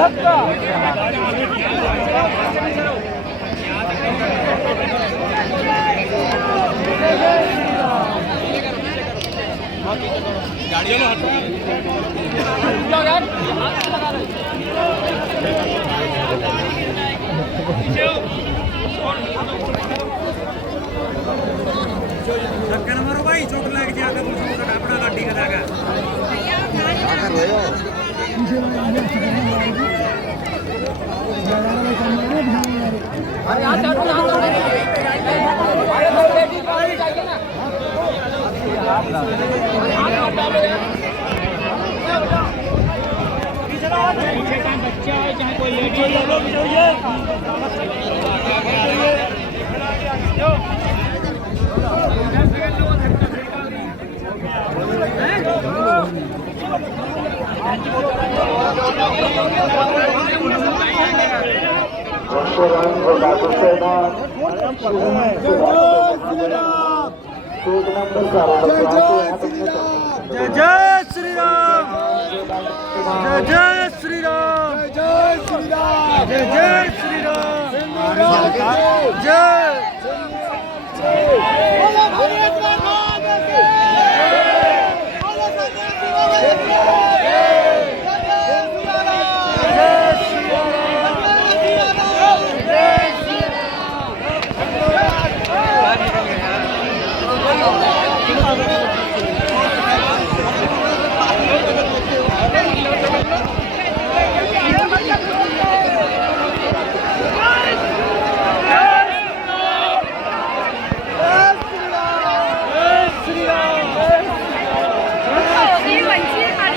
धक्का धक्का न मारो भाई, चोट लग जाएगा तो अपना गाड़ी का जाएगा। बच्चा है चाहे कोई लेडीज जय जय श्री राम, जय जय श्री राम, जय श्री राम, जय जय श्री राम, जय你稳心啊！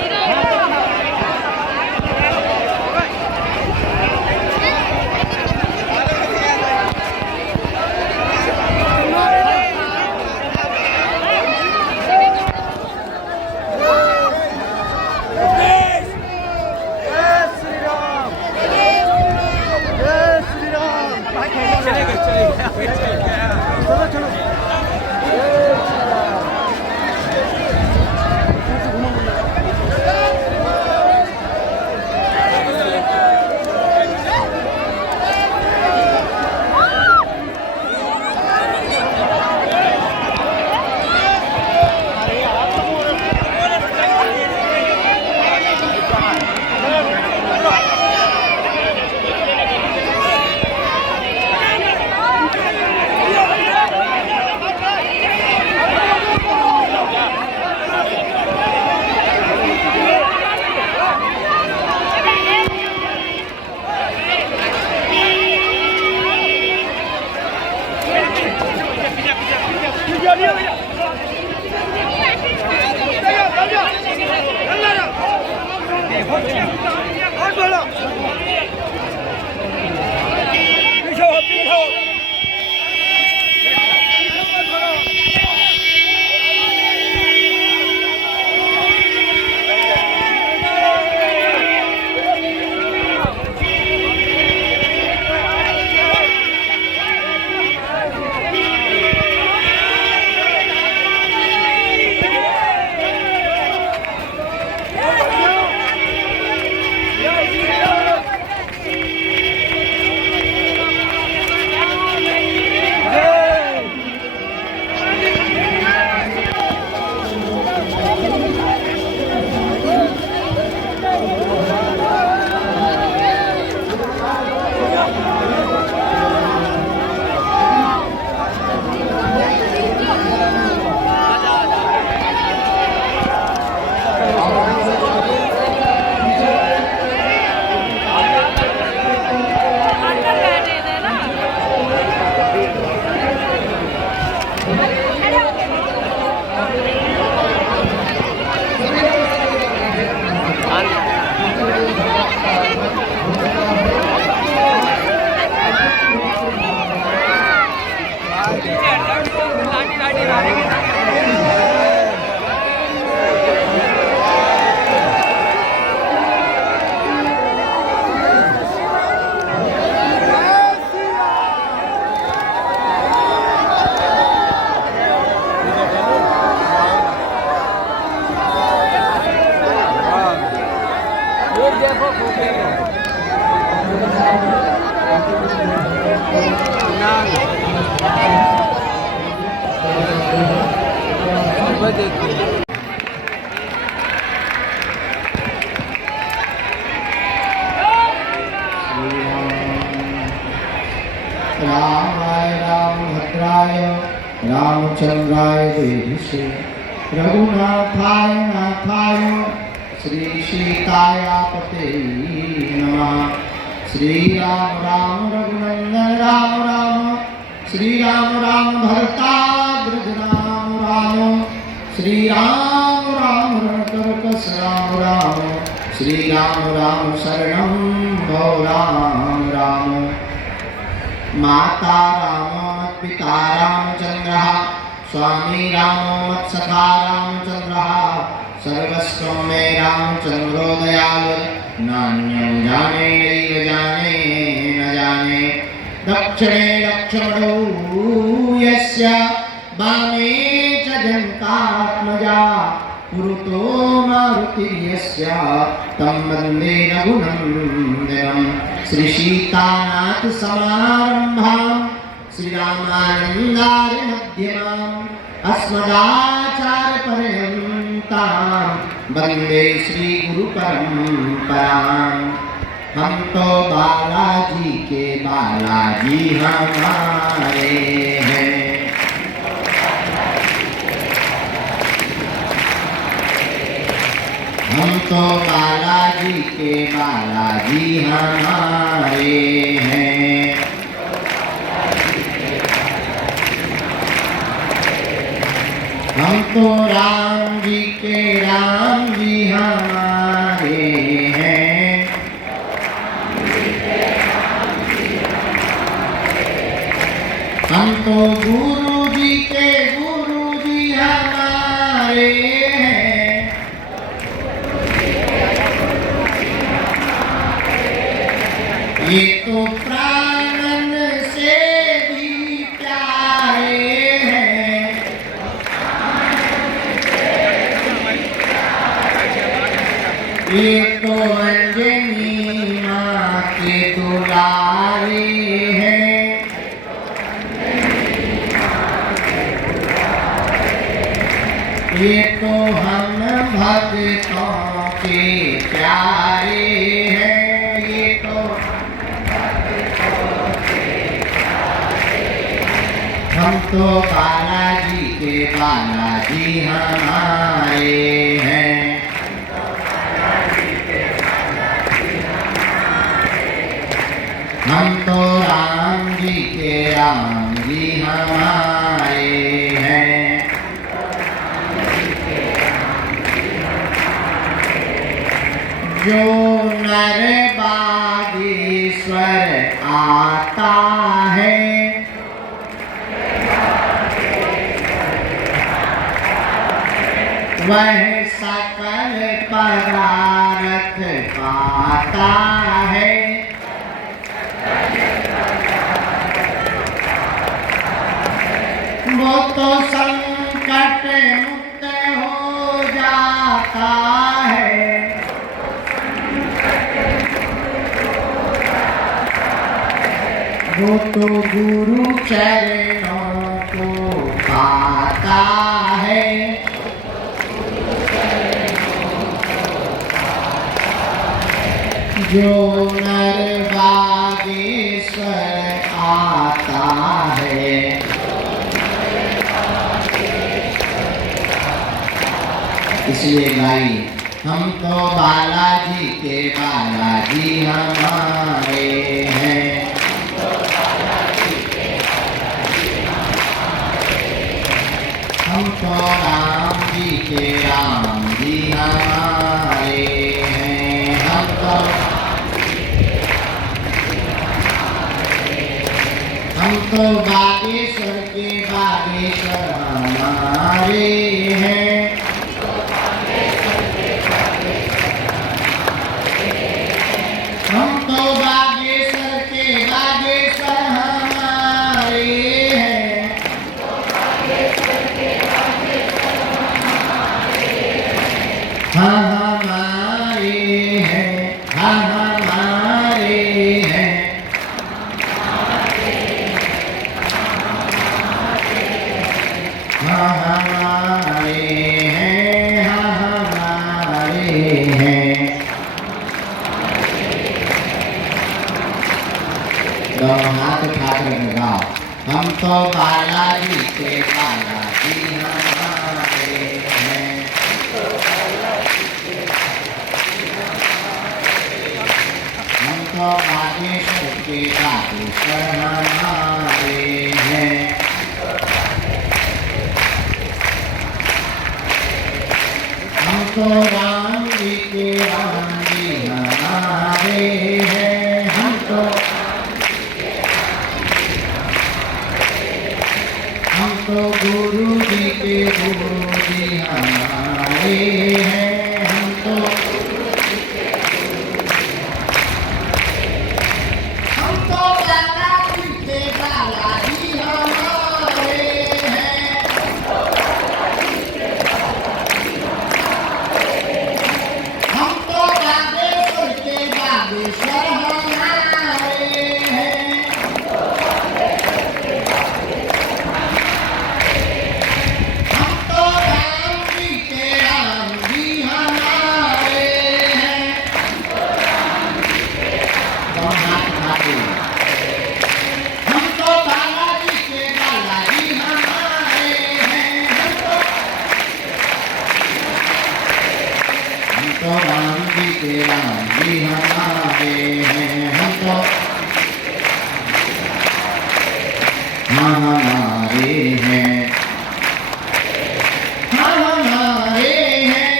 रामाय रामभद्राय रामचंद्राय वेधसे रघुनाथाय नाथाय श्री सीताय पते नमः। श्री राम राम रघुनंदन राम राम श्री राम राम भरताग्रज राम राम श्री राम राम रणकर्कश राम राम श्री राम राम शरणं भो राम राम। माता राम पिता रामचंद्रः स्वामी राम मत्सखा रामचंद्रः सर्वस्वं मे रामचंद्रो दयाल नान्यं जाने नैव जाने न जाने। दक्षिणे लक्ष्मणो यस्य वामे च जनकात्मजा पुरुतो मारुतिर्यस्य तं वन्दे रघुनन्दनं। श्री सीतानाथ समारंभां श्रीरामानन्दार्य मध्यमाम् अस्मदाचार्यपर्यन्तां वन्दे श्री गुरु परम्पराम्। हम तो बालाजी के बालाजी हमारे हैं। हम तो बालाजी के बालाजी हमारे हैं। हम तो राम जी के राम जी हमारे हैं। हम तो गुरु जी के गुरु जी हमारे हैं। ये तो प्राणन से भी प्यारे हैं। ये तो अंजनी माँ के दुलारे हैं। ये तो हम भक्तों के प्यारे हैं। ये तो हम तो बालाजी के बालाजी हमारे हैं। हम तो राम जी के राम जी हमारे हैं। जो नर बागेश्वर आता है वह सकल पदार्थ पाता है। वो तो संकट मुक्त हो जाता है। वो तो गुरु चरणों को पाता है। जो नर बागेश्वर आता है इसलिए गाई हम तो बालाजी के बालाजी हमारे हैं। हम तो राम जी के राम जी हमारे हैं। हम तो बागेश्वर के बागेश्वर हमारे हैं। हम तो बागेश्वर के बागेश्वर हमारे हैं। हाँ हमारे हैं। हैं। दोनों हाथ उठाकर लगाओ। हम तो बालाजी के बालाजी हमारे हैं। हम तो बागेश्वर के बागेश्वर हमारे हैं। हम तो राम जी के राम जी हमारे हैं। हम तो गुरु जी के गुरु जी हमारे हैं। हम तो बालाजी के बालाजी हमारे हैं। हम तो बागेश्वर के बागेश्वर हमारे हैं। हम तो राम जी के राम जी हमारे हैं। दोनों हाथ उठाते हम तो बालाजी के बालाजी हमारे हैं। हम तो राम जी के राम जी हमारे हैं। हम तो हमारे हैं। हमारे हैं।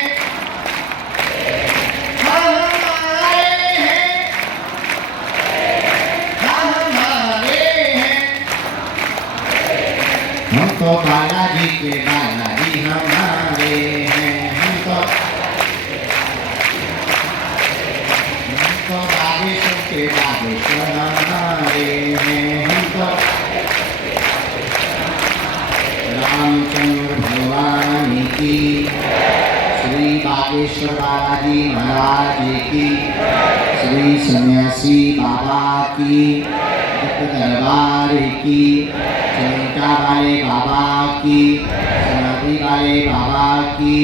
हमारे हैं। हमारे हैं। हम तो बालाजी के बालाजी हमारे हैं। हम तो बागेश्वर के बागेश्वर हमारे हैं। हम तो रामचंद्र भगवान की, श्री बागेश्वर बालाजी महाराज की, श्री सन्यासी बाबा की, दरबार की, चमेटा वाले बाबा की, समाधि वाले बाबा की,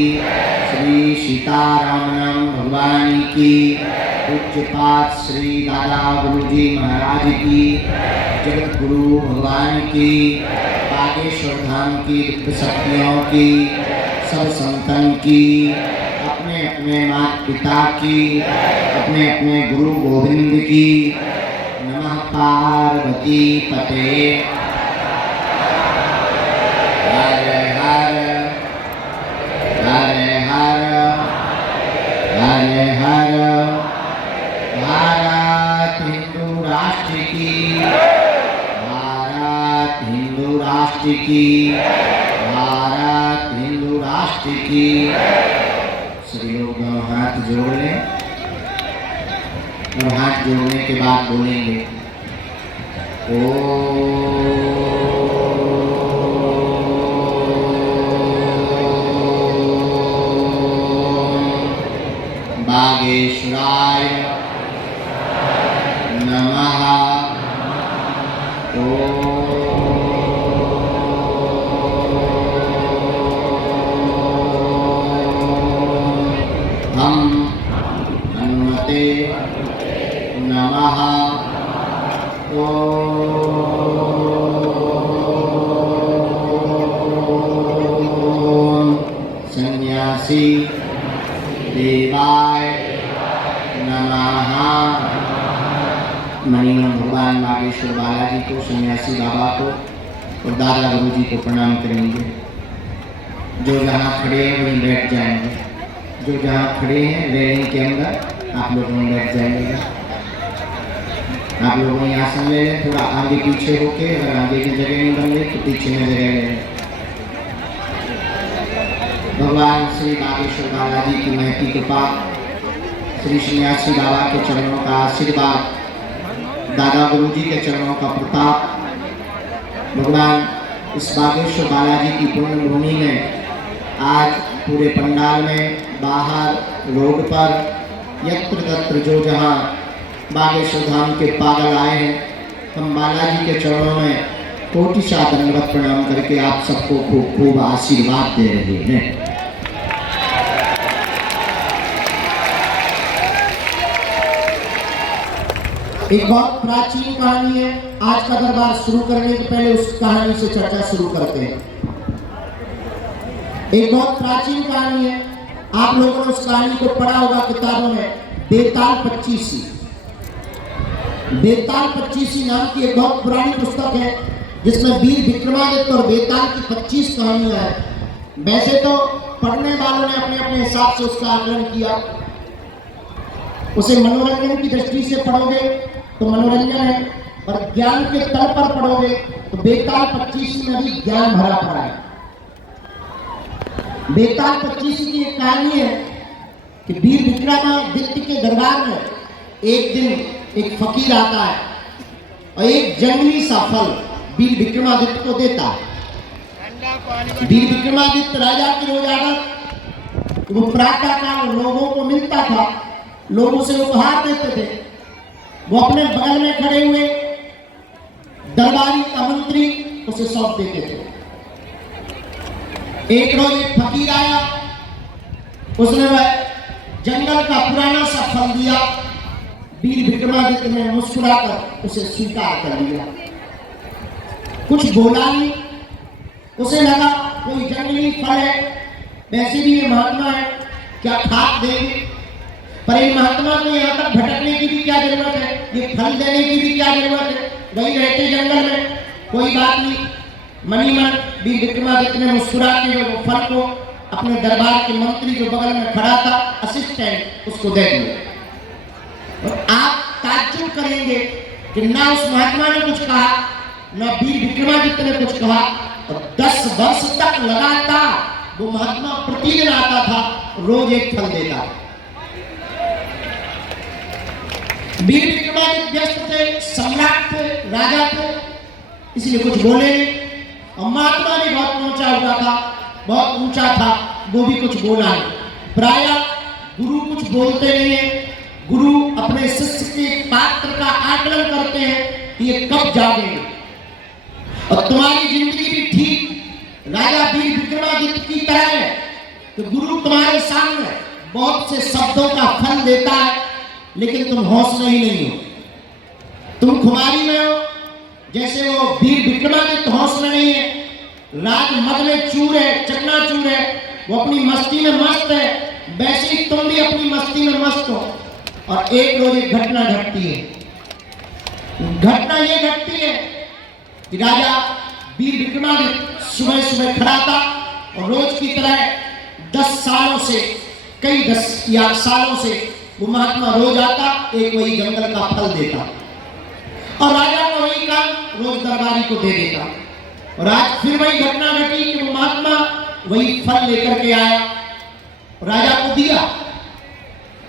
श्री सीताराम भगवान की, पूज्यपाद श्री दादा गुरुजी महाराज की, जगत गुरु भगवान की, बागेश्वर धाम की दिव्य शक्तियों की, सब संतन की, अपने अपने माता पिता की, अपने अपने गुरु गोविंद की। नमः पार्वती पते। हर हर हर हर हर हर। भारत हिंदू राष्ट्र की, भारत हिंदू राष्ट्र की, भारत हिंदू राष्ट्र की। सभी लोग दोनों हाथ जोड़ लें और हाथ जोड़ने के बाद बोलेंगे बागेश्वराय नमः। हम हनुमते नमः। सन्यासी देवाय नमः। मणिमन भगवान बागेश्वर बालाजी को, सन्यासी बाबा को और दादा गुरु जी को प्रणाम करेंगे। जो जहाँ खड़े हैं वहीं बैठ जाएंगे। जो जहाँ खड़े हैं रेलिंग के अंदर आप लोग वहीं बैठ जाएंगे। आप लोग वहीं आसन ले लें, थोड़ा आगे पीछे होके। अगर आगे की जगह नहीं बन रही तो पीछे में जगह ले लें। भगवान श्री बागेश्वर बालाजी की महती कृपा, श्री सन्यासी बाबा के चरणों का आशीर्वाद, दादा गुरु जी के चरणों का प्रताप, भगवान इस बागेश्वर बालाजी की पुण्य भूमि में आज पूरे पंडाल में, बाहर, रोड पर, यत्र तत्र जो जहाँ बागेश्वर धाम के पागल आए हैं, हम बालाजी के चरणों में कोटि सा दंडवत प्रणाम करके आप सबको खूब खूब आशीर्वाद दे रहे हैं। एक बहुत प्राचीन कहानी है। आज का दरबार शुरू करने के पहले उस कहानी से चर्चा शुरू करते हैं। एक बहुत प्राचीन कहानी है, आप लोगों ने उस कहानी को पढ़ा होगा किताबों में। बेताल पच्चीसी, बेताल पच्चीसी नाम की एक बहुत पुरानी पुस्तक है जिसमें वीर विक्रमादित्य और बेताल की 25 कहानियां हैं। वैसे तो पढ़ने वालों ने अपने अपने हिसाब से उसका आकलन किया। उसे मनोरंजन की दृष्टि से पढ़ोगे तो मनोरंजन है, और ज्ञान के तल पर पढ़ोगे तो बेताल 25 में भी ज्ञान भरा पड़ा है। बेताल 25 की एक कहानी है कि वीर विक्रमादित्य के दरबार में एक दिन एक फकीर आता है और एक जंगली सा फल वीर विक्रमादित्य को देता है। वीर विक्रमादित्य राजा की रोज आदत, वो प्रातः काल लोगों को मिलता था, लोगों से उपहार देते थे। वो अपने बगल में खड़े हुए दरबारी का मंत्री उसे सौंप देते थे। एक रोज एक फकीर आया, उसने वह जंगल का पुराना सा फल दिया। वीर विक्रमादित्य ने मुस्कुराकर उसे स्वीकार कर लिया, कुछ बोला नहीं। उसे लगा कोई जंगली फल है, वैसे भी ये महात्मा है, क्या खाक देंगे, पर ये महात्मा को यहाँ तक भटकने की भी क्या जरूरत है, ये फल देने की भी क्या जरूरत है, वही रहते जंगल में, कोई बात नहीं। मनी मन वीर विक्रमादित्य ने मुस्कुरा के वो फल को अपने दरबार के मंत्री जो बगल में खड़ा था, असिस्टेंट, उसको दे दिया। और आप ताज्जुब करेंगे कि ना उस महात्मा ने कुछ कहा, ना वीर विक्रमादित्य ने कुछ कहा, और 10 वर्ष तक लगातार वो महात्मा प्रतिदिन आता था, रोज एक फल देता। वीर विक्रमादित्य व्यस्त थे, सम्राट थे, राजा थे, इसलिए कुछ बोले नहीं। और महात्मा भी बहुत ऊंचा हुआ था, बहुत ऊंचा था, वो भी कुछ बोला नहीं। प्रायः गुरु कुछ बोलते नहीं है, गुरु अपने शिष्य के पात्र का आकलन करते हैं कि ये कब जागेंगे। और तुम्हारी जिंदगी भी ठीक राजा वीर विक्रमादित्य की तरह है कि गुरु तुम्हारे सामने बहुत से शब्दों का फल देता है, लेकिन तुम हौसले ही नहीं हो, तुम खुमारी में हो। जैसे वो वीर विक्रमादित्य हौसले नहीं है, राज मद में चूर है, चकनाचूर है, वो अपनी मस्ती में मस्त है, वैसे ही तुम भी अपनी मस्ती में मस्त हो। और एक रोज एक घटना घटती है। घटना ये घटती है कि राजा वीर विक्रमादित्य सुबह सुबह खड़ा था और रोज की तरह 10 सालों से, कई 10 या सालों से वो महात्मा रोज आता, एक वही जंगल का फल देता, और राजा को वही काम रोज दरबारी को दे देता। और आज फिर वही घटना घटी कि वो महात्मा वही फल लेकर के आया, राजा को दिया।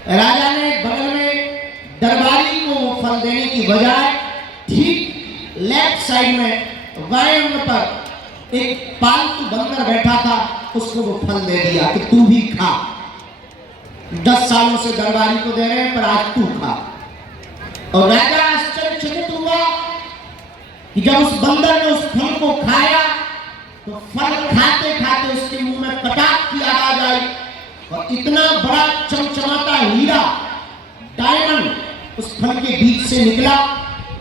राजा ने बगल में दरबारी को वो फल देने की बजाय ठीक लेफ्ट साइड में बाएं अंग पर एक पालतू बंदर बैठा था, उसको वो फल दे दिया कि तू भी खा। 10 सालों से दरबारी को दे रहे हैं, पर आज तू खा। और राजा आश्चर्यचकित हुआ कि जब उस बंदर ने उस फल को खाया तो फल खाते खाते उसके मुंह में कटाक की आवाज आई, और इतना बड़ा चमचमाता हीरा, डायमंड उस फल के बीच से निकला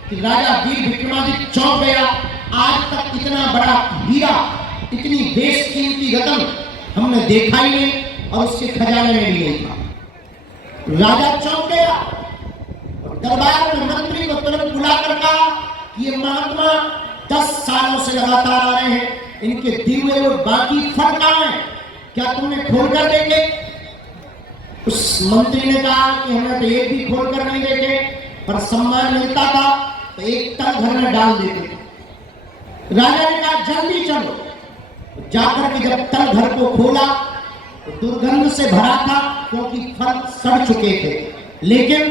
कि राजा वीर विक्रमादित्य चौंक गया। आज तक इतना बड़ा हीरा, इतनी बेशकीमती रत्न हमने देखा ही नहीं, और उसके खजाने में भी नहीं था। राजा चौंक गया और दरबार में मंत्री को तुरंत बुलाकर कहा कि ये महात्मा 10 सालों से लगातार आ रहे हैं, इनके दिए हुए वो बाकी फल कहां हैं, क्या तुमने खोल कर देखे? उस मंत्री ने कहा कि हमें तो एक भी खोल कर नहीं देखे, पर सम्मान मिलता था तो एक तल घर में डाल देते थे। राजा ने कहा जल्दी चलो। जाकर के जब तल घर को खोला तो दुर्गंध से भरा था, क्योंकि फल सड़ चुके थे। लेकिन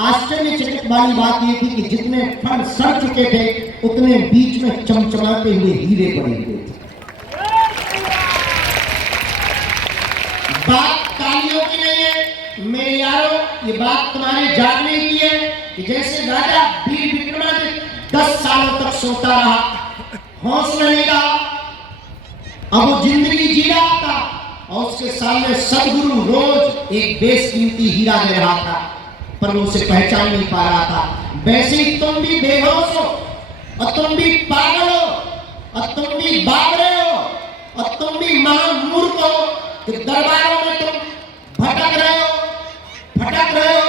आश्चर्यचकित वाली बात यह थी कि जितने फल सड़ चुके थे उतने बीच में चमचमाते हुए हीरे पड़े हुए थे। बात तालियों की नहीं है मेरे यारों, ये बात तुम्हारे जानने की है कि जैसे राजा वीर विक्रमादित्य 10 सालों तक सोता रहा, हौसला नहीं रहा, अब वो जिंदगी जी रहा था, और उसके सामने सदगुरु रोज एक बेशकीमती हीरा दे रहा था। पर वो उसे पहचान नहीं पा रहा था। वैसे ही तुम भी बेहोश हो और तुम भी पागल हो और तुम भी बावरे हो और तुम भी महामूर्ख हो कि दरबारों में तुम भटक रहे हो,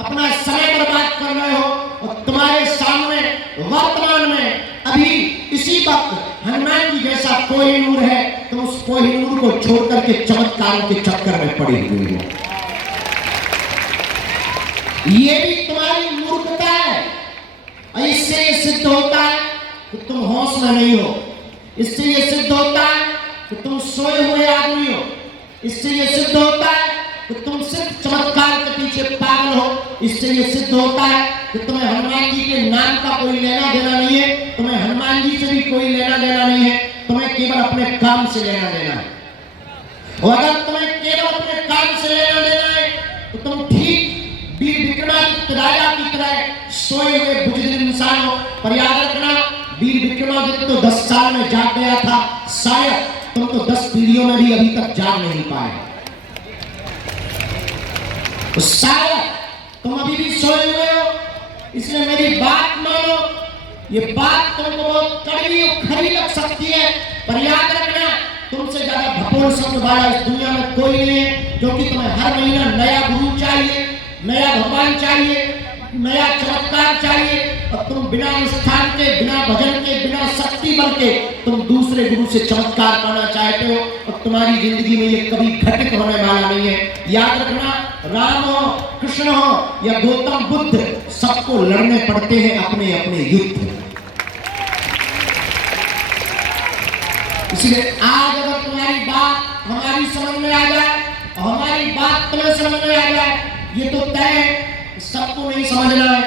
अपना समय बर्बाद कर रहे हो और तुम्हारे सामने वर्तमान में अभी इसी वक्त हनुमान जी जैसा कोहिनूर है, तुम उस कोहिनूर को छोड़ करके चमत्कारों के चक्कर में पड़ी हुई हो। ये भी तुम्हारी मूर्खता है और इससे ये सिद्ध होता है कि तुम होश में नहीं हो। इससे ये सिद्ध होता है कि तुम सोए हुए आदमी हो। इससे ये सिद्ध होता है कि तुम सिर्फ चमत्कार के पीछे पागल हो। इससे ये सिद्ध होता है कि तुम्हें हनुमान जी के नाम का कोई लेना देना नहीं है, तुम्हें हनुमान जी से भी कोई लेना देना नहीं है, तुम्हें केवल अपने काम से लेना देना है। और अगर तुम्हें केवल अपने काम से लेना देना है तो तुम ठीक वीर विक्रमादित्य राजा की तरह सोए हुए बुजुर्ग इंसान हो। पर याद रखना, वीर विक्रमादित्य तो 10 साल में जाग गया था, शायद तुम तो 10 पीढ़ियों में भी अभी तक जाग नहीं पाए। तो शायद तुम अभी भी सोए हुए हो, इसलिए मेरी बात मानो। ये बात तुमको बहुत कड़वी और खरी लग सकती है, पर याद रखना, तुमसे ज्यादा भपोल समझ वाला इस दुनिया में कोई नहीं है, क्योंकि तुम्हें हर महीना नया गुरु चाहिए, नया भगवान चाहिए, नया चमत्कार चाहिए और तुम बिना अनुष्ठान के, बिना भजन के, बिना शक्ति बल के तुम दूसरे गुरु से चमत्कार पाना चाहते हो और तुम्हारी जिंदगी में ये कभी घटित होने वाला नहीं है। याद रखना, राम हो, कृष्ण हो या गौतम बुद्ध, सबको लड़ने पड़ते हैं अपने अपने युद्ध। इसलिए आज अगर तुम्हारी बात हमारी समझ में आ जाए और हमारी बात तुम्हें समझ में आ जाए, ये तो तय है, सबको नहीं समझना है,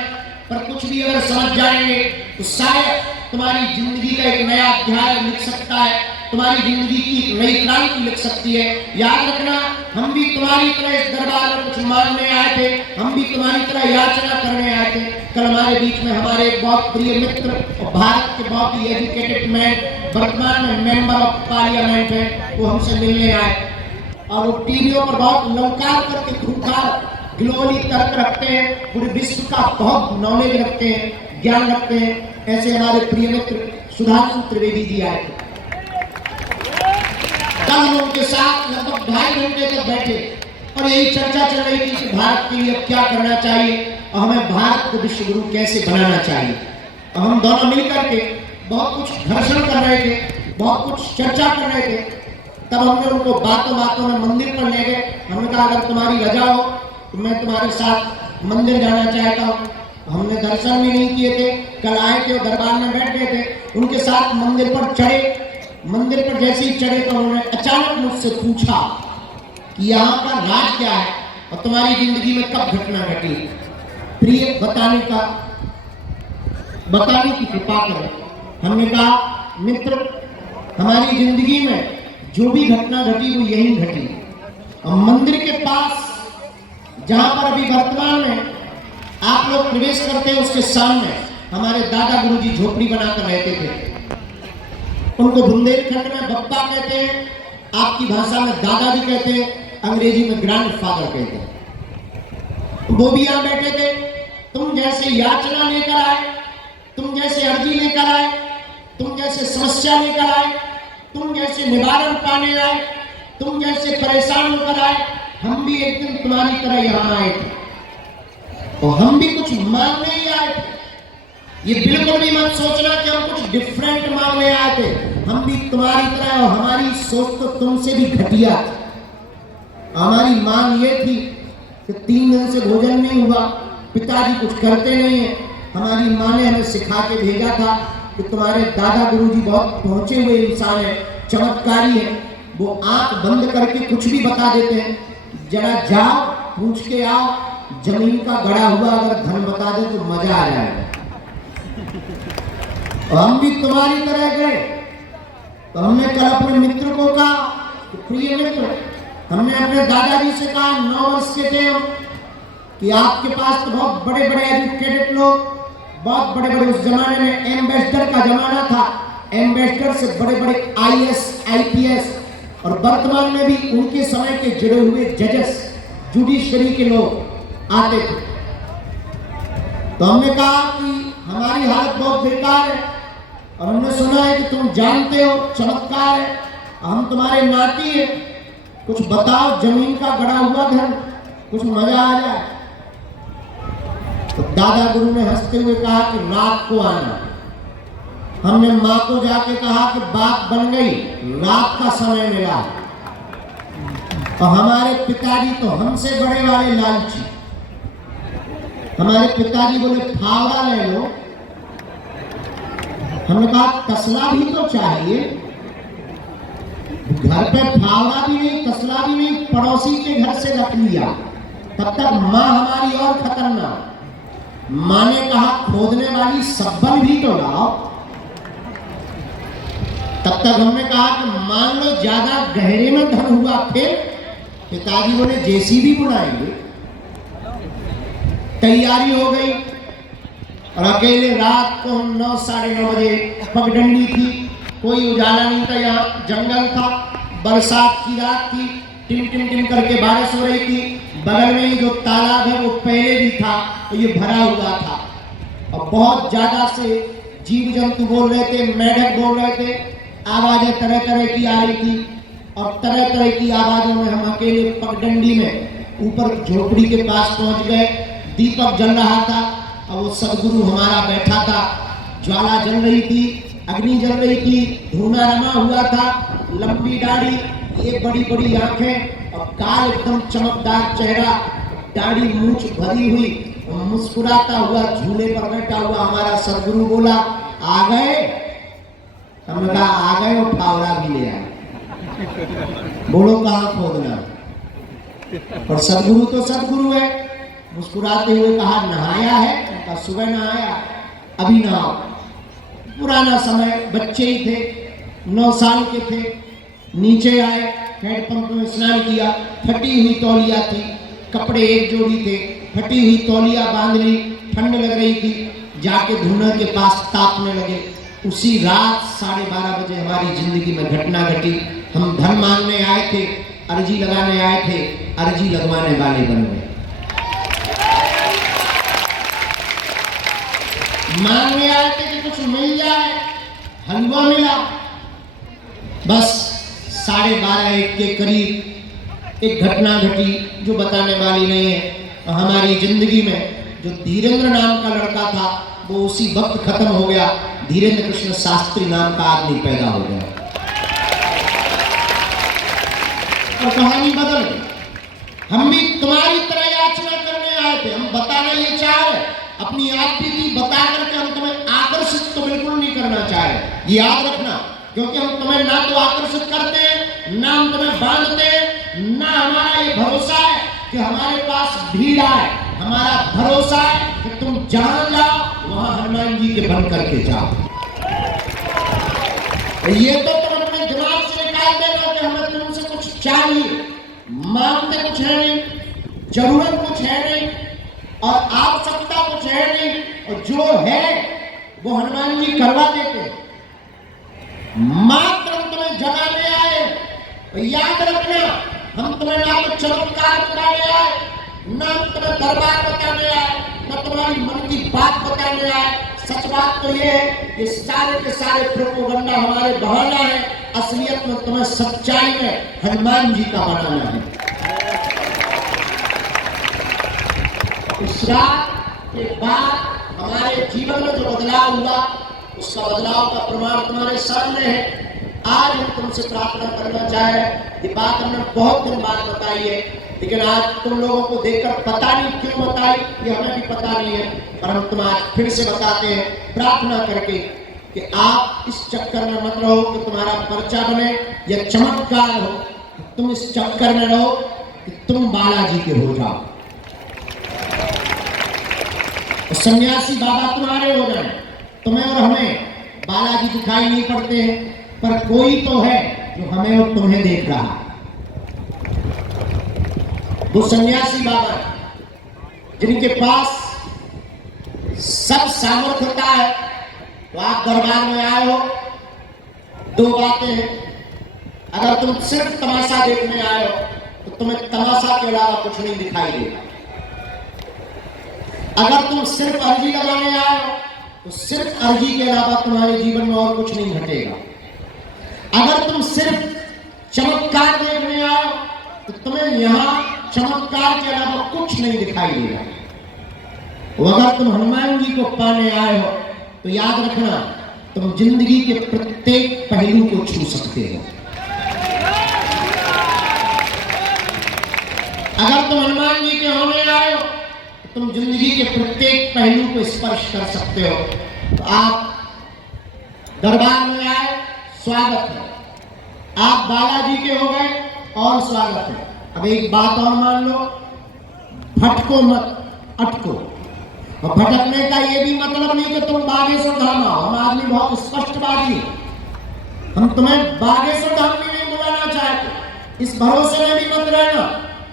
पर कुछ भी अगर समझ जाएंगे तो शायद तुम्हारी जिंदगी का एक नया अध्याय लिख सकता है, तुम्हारी जिंदगी की एक नई क्रांति लिख सकती है। याद रखना, हम भी तुम्हारी तरह इस दरबार में कुछ मांगने आए थे, हम भी तुम्हारी तरह याचना करने आए थे। कल हमारे बीच में हमारे एक बहुत प्रिय मित्र और भारत के बहुत ही एजुकेटेड मैन, वर्तमान में मेंबर ऑफ पार्लियामेंट है, वो हमसे मिलने आए और वो टीवियों पर बहुत ललकार करके खूंखार ग्लोबली तर्क रखते हैं, पूरे विश्व का बहुत नॉलेज रखते हैं, ज्ञान रखते हैं। ऐसे हमारे प्रिय मित्र सुधांशु त्रिवेदी जी आए थे। कल हम उनके साथ लगभग 2.5 घंटे तक बैठे और यही चर्चा चल रही थी कि भारत के लिए अब क्या करना चाहिए और हमें भारत को विश्व गुरु कैसे बनाना चाहिए। और हम दोनों मिलकर के बहुत कुछ घर्षण कर रहे थे, बहुत कुछ चर्चा कर रहे थे। तब हमने उनको बातों बातों में मंदिर पर ले गए। हमने कहा, अगर तुम्हारी रजा हो तो मैं तुम्हारे साथ मंदिर जाना चाहता हूँ। हमने दर्शन भी नहीं किए थे, कल आए थे, दरबार में बैठ गए थे, उनके साथ मंदिर पर चढ़े। मंदिर पर जैसे ही चढ़े तो उन्होंने अचानक मुझसे पूछा कि यहाँ का राज क्या है और तुम्हारी जिंदगी में कब घटना घटी। प्रिय बताने की कृपा करें। हमने कहा, मित्र, हमारी जिंदगी में जो भी घटना घटी वो यही घटी। और मंदिर के पास जहां पर अभी वर्तमान में आप लोग प्रवेश करते हैं, उसके सामने हमारे दादा गुरुजी झोपड़ी बनाकर रहते थे। उनको बुंदेलखंड में बप्पा कहते हैं, आपकी भाषा में दादा भी कहते हैं, अंग्रेजी में ग्रैंडफादर कहते हैं। वो भी यहाँ बैठे थे। तुम जैसे याचना लेकर आए, तुम जैसे अर्जी लेकर आए, तुम जैसे समस्या लेकर आए, तुम जैसे निवारण पाने आए, तुम जैसे परेशान होकर आए, हम भी एक दिन तुम्हारी तरह यहाँ आए थे और हम भी कुछ मांगने ही आए थे। ये बिल्कुल भी मत सोचना कि हम कुछ डिफरेंट मांगने आए थे। हम भी तुम्हारी तरह, और हमारी सोच तो तुमसे भी घटिया थी। हमारी मांग ये थी कि 3 दिन से भोजन नहीं हुआ, पिताजी कुछ करते नहीं है। हमारी माँ ने हमें सिखा के भेजा था कि तुम्हारे दादा गुरुजी बहुत पहुंचे हुए इंसान है, चमत्कारी है, वो आंख बंद करके कुछ भी बता देते हैं। जरा जाओ, पूछ के आओ, जमीन का गड़ा हुआ अगर धन बता दे तो मजा आ जाएगा। और हम भी तुम्हारी तरह गए। तो हमने कल अपने मित्र को कहा, प्रिय मित्र, हमने अपने दादाजी से कहा, 9 वर्ष के थे हम, कि आपके पास तो बहुत बड़े बड़े एजुकेटेड लोग, बहुत बड़े बड़े, उस जमाने में एम्बेसडर का जमाना था, एम्बेसडर से बड़े बड़े IAS IPS और वर्तमान में भी उनके समय के जुड़े हुए जजेस, जुडिशरी के लोग आते थे। तो हमने कहा कि हमारी हालत बहुत बेकार है और हमने सुना है कि तुम जानते हो चमत्कार है, हम तुम्हारे नाती है, कुछ बताओ जमीन का गड़ा हुआ घर, कुछ मजा आ जाए। तो दादा गुरु ने हंसते हुए कहा कि रात को आना। हमने माँ को जाके कहा कि बात बन गई, रात का समय मिला। और हमारे पिताजी तो हमसे बड़े वाले लालची, हमारे पिताजी बोले फावड़ा ले लो। हमने कहा तसला भी तो चाहिए, घर पे फावड़ा भी नहीं तसला भी नहीं, पड़ोसी के घर से रख लिया। तब तक माँ हमारी और खतरनाक, माँ ने कहा खोदने वाली सब्बल भी तो लाओ। तब तक हमने कहा कि मान लो ज्यादा गहरे में धन हुआ, फिर पिताजी बोले जेसीबी बुलाएंगे। तैयारी हो गई और अकेले रात को 9 साढ़े 9 बजे पगडंडी थी, कोई उजाला नहीं था, यहाँ जंगल था, बरसात की रात थी, टिम टिम टिम करके बारिश हो रही थी। बगल में ही जो तालाब है वो पहले भी था तो ये भरा हुआ था और बहुत ज्यादा से जीव जंतु बोल रहे थे, मेढक बोल रहे थे, आवाजें तरह तरह की आ रही थी और तरह तरह की आवाजों में हम अकेले पगडंडी में ऊपर झोपड़ी के पास पहुंच गए। दीपक जल रहा था और वो सदगुरु हमारा बैठा था, ज्वाला जल रही थी, अग्नि जल रही थी, धुआं रमा हुआ था, लंबी दाढ़ी, ये बड़ी बड़ी आंखें और काल एकदम चमकदार चेहरा, दाढ़ी मूंछ भरी हुई, मुस्कुराता हुआ झूले पर बैठा हुआ हमारा सदगुरु बोला आ गए। हमने कहा आ गए और फावड़ा भी ले आए। बोलो कहाँ खोदना। और सदगुरु तो सदगुरु है, मुस्कुराते हुए कहा नहाया है? उनका सुबह नहाया, अभी नहाओ। पुराना समय, बच्चे ही थे, 9 साल के थे। नीचे आए, हैंडपंप में स्नान किया, फटी हुई तौलिया थी, कपड़े एक जोड़ी थे, फटी हुई तौलिया बांध ली, ठंड लग रही थी, जाके धुआं के पास तापने लगे। उसी रात 12:30 बजे हमारी जिंदगी में घटना घटी। हम धन मांगने आए थे, अर्जी लगाने आए थे, अर्जी लगवाने वाले बन गए। मांगने आए थे कि कुछ मिल जाए, हलवा मिला। बस 12:30-1 के करीब एक घटना घटी जो बताने वाली नहीं है। हमारी जिंदगी में जो धीरेन्द्र नाम का लड़का था वो उसी वक्त खत्म हो गया। धीरेन्द्र कृष्ण शास्त्री नाम का आदमी पैदा हो गया और कहानी बदल गई। हम भी तुम्हारी तरह याचना करने आए थे, हम बताना ये चाह रहे, अपनी आप बीती बता करके हम तुम्हें आकर्षित तो बिल्कुल नहीं करना चाह रहे, ये याद रखना। क्योंकि हम तुम्हें ना तो आकर्षित करते हैं, ना हम तुम्हें बांधते हैं, ना हमारा ये भरोसा है कि हमारे पास भीड़ आए। हमारा भरोसा है कि तुम जहां जाओ वहां हनुमान जी के बन करके जाओ। ये तो तुम अपने दिमाग से निकाल देना कि हमें तुमसे कुछ चाहिए, मांगते कुछ है नहीं, जरूरत कुछ है नहीं और आवश्यकता कुछ है नहीं, और जो है वो हनुमान जी करवा देते हैं। मात्र हम तुम्हें जगाने आए। और याद रखना, हम तुम्हें ना तो चमत्कार बताने आए, ना तुम्हें दरबार बताने आए, ना तुम्हारी मन की बात बताने आए। सच बात तो ये है, ये सारे के सारे प्रोपोगंडा हमारे बहाना है। असलियत में तुम्हें सच्चाई में हनुमान जी का बनाना है। इस रात के बाद हमारे जीवन में जो बदलाव हुआ, उसका बदलाव का प्रमाण तुम्हारे सामने है। आज हम तुमसे प्रार्थना करना चाहे, ये बात हमने बहुत दिन बाद बताई है, लेकिन आज तुम लोगों को देखकर पता नहीं क्यों बताई, ये हमें भी पता नहीं है, पर हम तुम आज फिर से बताते हैं प्रार्थना करके कि आप इस चक्कर में मत रहो कि तुम्हारा पर्चा बने या चमत्कार हो। तुम इस चक्कर में रहो कि तुम बालाजी के हो जाओ, सन्यासी बाबा तुम्हारे हो जाए। तुम्हें और हमें बालाजी दिखाई नहीं पड़ते हैं, पर कोई तो है जो हमें और तुम्हें देख रहा है। वो सन्यासी बाबा जिनके पास सब सामर्थ्यता है। तो आप दरबार में आए हो, 2 बातें हैं। अगर तुम सिर्फ तमाशा देखने आए हो तो तुम्हें तमाशा के अलावा कुछ नहीं दिखाई देगा। अगर तुम सिर्फ अर्जी लगाने आए हो तो सिर्फ अर्जी के अलावा तुम्हारे जीवन में और कुछ नहीं घटेगा। अगर तुम सिर्फ चमत्कार देखने आए हो तो तुम्हें यहां चमत्कार के अलावा कुछ नहीं दिखाई देगा। और अगर तुम हनुमान जी को पाने आए हो तो याद रखना, तुम जिंदगी के प्रत्येक पहलू को छू सकते हो। अगर तुम हनुमान जी के होने आए हो तो तुम जिंदगी के प्रत्येक पहलू को स्पर्श कर सकते हो। तो आप दरबार में आए, स्वागत है। आप बालाजी के हो गए और स्वागत है। अब एक बात और मान लो, भटको मत, अटको। और भटकने का ये भी मतलब नहीं कि तुम बागेश्वर धाम आओ। हम आदमी बहुत स्पष्टवादी हैं, हम तुम्हें बागेश्वर धाम भी नहीं बुलाना चाहते। इस भरोसे में भी मत रहना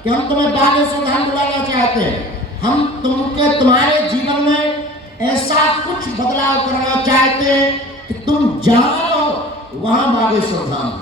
कि हम तुम्हें बागेश्वर धाम बुलाना चाहते हैं। हम तुम्हारे जीवन में ऐसा कुछ बदलाव करना चाहते हैं कि तुम जहां हो वहां बागेश्वर धाम।